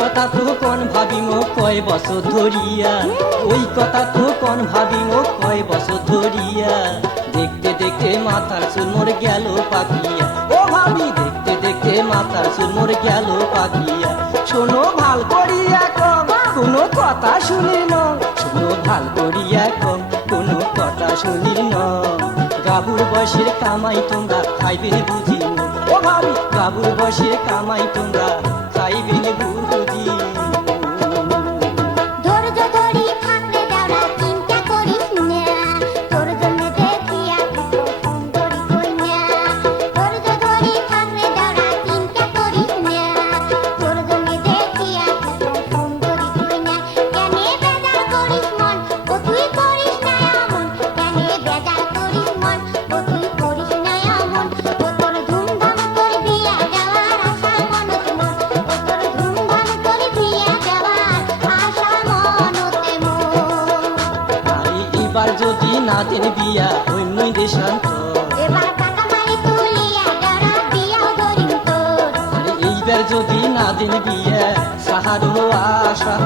কথা তো কোন ভাবি মো কয় বছর ধরিয়া, ওই কথা তো কোন ভাবি মো কয় বছর ধরিয়া। দেখতে দেখতে মাথার চুল মোর গেল পাকিয়া, ও ভাবি দেখতে দেখতে মাথার চুল মোর গেল পাকিয়া। শোনো ভাল করিয়া কম কোনো কথা শুনি ন, শোনো ভাল করিয়া কম কোনো কথা শুনি ন। গাবুর বয়সের কামাই তোমরা খাইবে বুঝি, ও ভাবি গাবুর বয়সের কামাই তোমরা খাইবে বুঝি। এবার যদি না দেন বিয়া অন্যই দেশান্তর, এইবার যদি না দেন বিয়া সাহারো আশা।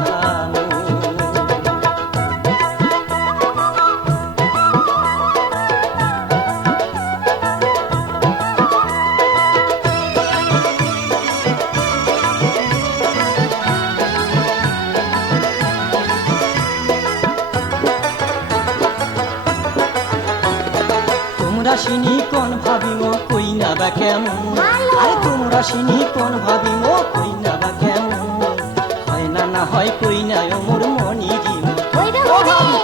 তোমরা শিনি কোন ভাবি মো কই না বা কেমন, আরে তোমরা শিনি কোন ভাবি মো কই না বা কেমন। হয় না না হয় কই না মোর মনিরি মতো,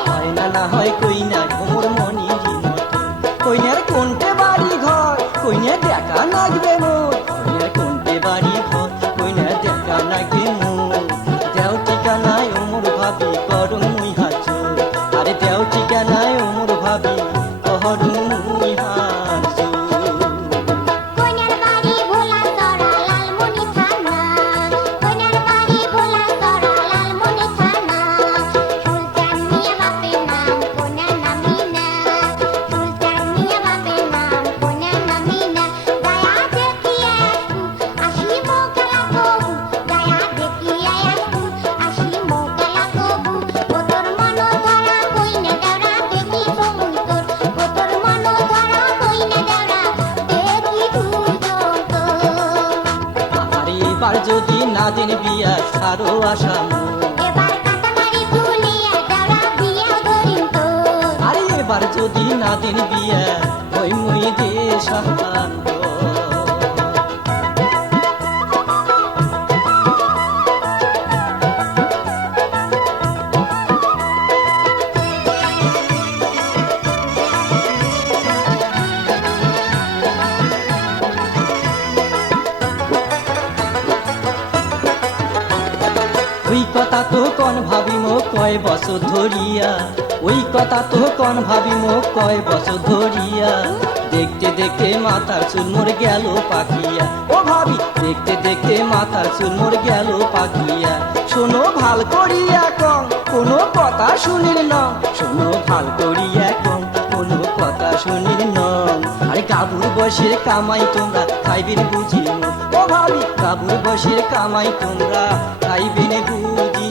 হয় না না হয় কই না মোর মনিরি মতো। কইনার কোনটে বাড়ি ঘর কইনা দেখা লাগবে মোর, কইনার কোনটে বাড়ি ঘর কইনা দেখা লাগবে মোর। দেও ঠিকানায় মোর ভাবি করম মুই হাজর, আরে দেও ঠিকানায় মোর ভাবি করম মুই হাজর। এবার যদি না দিন বিয়া সারো আসাম, আরে এবার যদি না দিন বিয়া ওই মুই দেশান্তর। ওই কথা তো কোন ভাবি মো কয় বছর ধরিয়া, ওই কথা তো কোন ভাবি মো কয় বছর ধরিয়া। দেখতে দেখতে মাথার চুল মোর গেল পাকিয়া, ও ভাবি দেখতে দেখতে মাথার চুল মোর গেল পাকিয়া। শোনো ভাল করিয়া কম কোনো কথা শুনির ন, শোনো ভাল করিয়া কম কোনো কথা শুনির ন। আরে গাবুর বয়সের কামাই তোমরা খাইবেন বুঝি, ও ভাবি গাবুর বয়সের কামাই তোমরা খাইবেন বুঝি।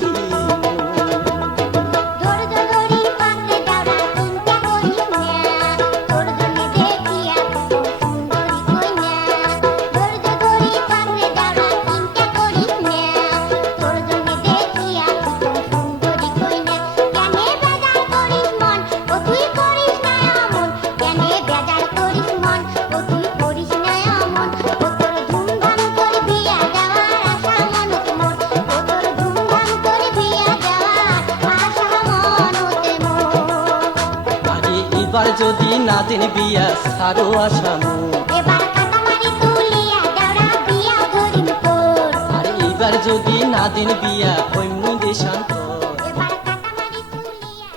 এবার যদি না দিন বিয়া সারো আসাম, আরে এইবার যদি না দিন বিয়া অন্য দেশান্তর।